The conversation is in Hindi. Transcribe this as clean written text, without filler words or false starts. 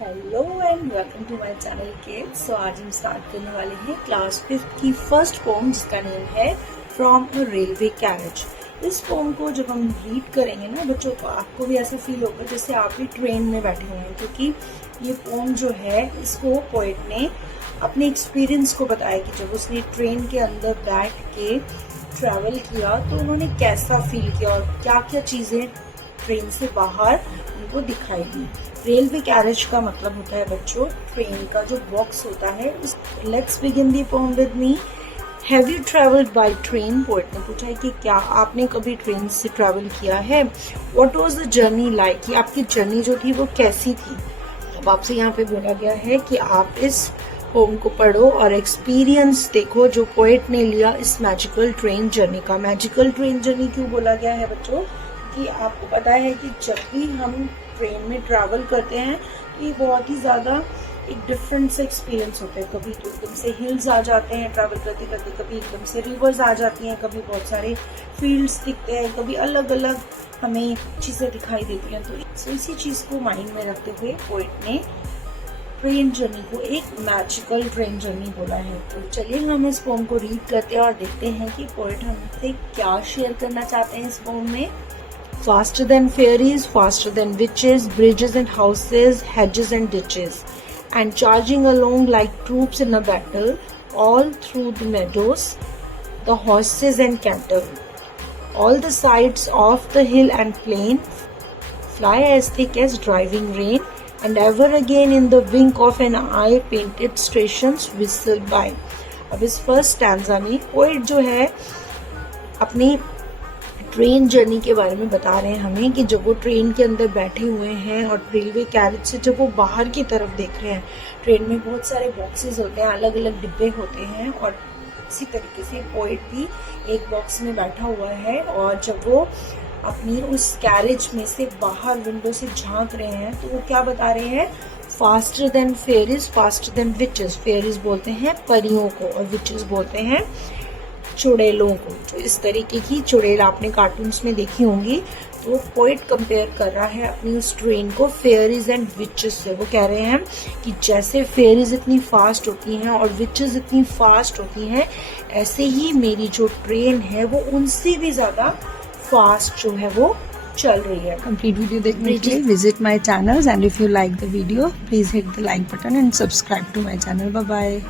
Hello and welcome to my channel kids. So आज हम स्टार्ट करने वाले हैं क्लास 5 की फर्स्ट पोम जिसका नेम है फ्रॉम अ रेलवे कैरेज। इस पोम को जब हम रीड करेंगे ना बच्चों को, आपको भी ऐसा फील होगा जैसे आप भी ट्रेन में बैठे हुए हैं, क्योंकि ये पोम जो है इसको पोएट ने अपने एक्सपीरियंस को बताया कि जब उसने ट्रेन के अंदर बैठ के ट्रैवल किया तो उन्होंने कैसा फील किया और क्या क्या चीजें ट्रेन से बाहर उनको दिखाई दी। रेलवे कैरेज का मतलब होता है बच्चों ट्रेन का जो बॉक्स होता है। Let's begin the poem with me. Have you travelled by train? Poet ने पूछा है कि क्या आपने कभी ट्रेन से ट्रैवल किया है। What was the journey like? कि आपकी जर्नी जो थी वो कैसी थी। अब आपसे यहाँ पे बोला गया है कि आप इस पोएम को पढ़ो और एक्सपीरियंस देखो जो पोएट ने लिया इस मैजिकल ट्रेन जर्नी का। मैजिकल ट्रेन जर्नी क्यों बोला गया है बच्चों? कि आपको पता है कि जब भी हम ट्रेन में ट्रैवल करते हैं तो ये बहुत ही ज़्यादा एक डिफरेंट से एक्सपीरियंस होता है। कभी तो एकदम से हिल्स आ जाते हैं ट्रैवल करते करते, कभी एकदम से रिवर्स आ जाती हैं, कभी बहुत सारे फील्ड्स दिखते हैं, कभी अलग अलग हमें चीज़ें दिखाई देती हैं। तो इसी चीज़ को माइंड में रखते हुए पोएट ने ट्रेन जर्नी को एक मैजिकल ट्रेन जर्नी बोला है। तो चलिए हम इस पोम को रीड करते हैं और देखते हैं कि पोएट हमसे क्या शेयर करना चाहते हैं इस पोम में। Faster than fairies, faster than witches, bridges and houses, hedges and ditches, and charging along like troops in a battle, all through the meadows, the horses and cattle, all the sides of the hill and plain, fly as thick as driving rain, and ever again in the wink of an eye painted stations whistle by। अब इस फर्स्ट स्टैंजा में पोएट जो है अपनी ट्रेन जर्नी के बारे में बता रहे हैं हमें कि जब वो ट्रेन के अंदर बैठे हुए हैं और रेलवे कैरेज से जब वो बाहर की तरफ देख रहे हैं, ट्रेन में बहुत सारे बॉक्सेस होते हैं, अलग अलग डिब्बे होते हैं, और इसी तरीके से पोएट भी एक बॉक्स में बैठा हुआ है और जब वो अपनी उस कैरेज में से बाहर विंडो से झांक रहे हैं तो वो क्या बता रहे हैं? Faster than fairies, faster than witches. Fairies बोलते हैं परियों को और विचेस बोलते हैं चुड़ैलों को। तो इस तरीके की चुड़ैल आपने कार्टून्स में देखी होंगी। तो पोएट कंपेयर कर रहा है अपनी उस ट्रेन को फेयरीज एंड विचेस से। वो कह रहे हैं कि जैसे फेयरीज इतनी फास्ट होती हैं और विचेस इतनी फास्ट होती हैं, ऐसे ही मेरी जो ट्रेन है वो उनसे भी ज्यादा फास्ट जो है वो चल रही है। कंप्लीट वीडियो देखने के लिए visit my channel and if you like the video please hit the like button and subscribe to my channel. Bye bye.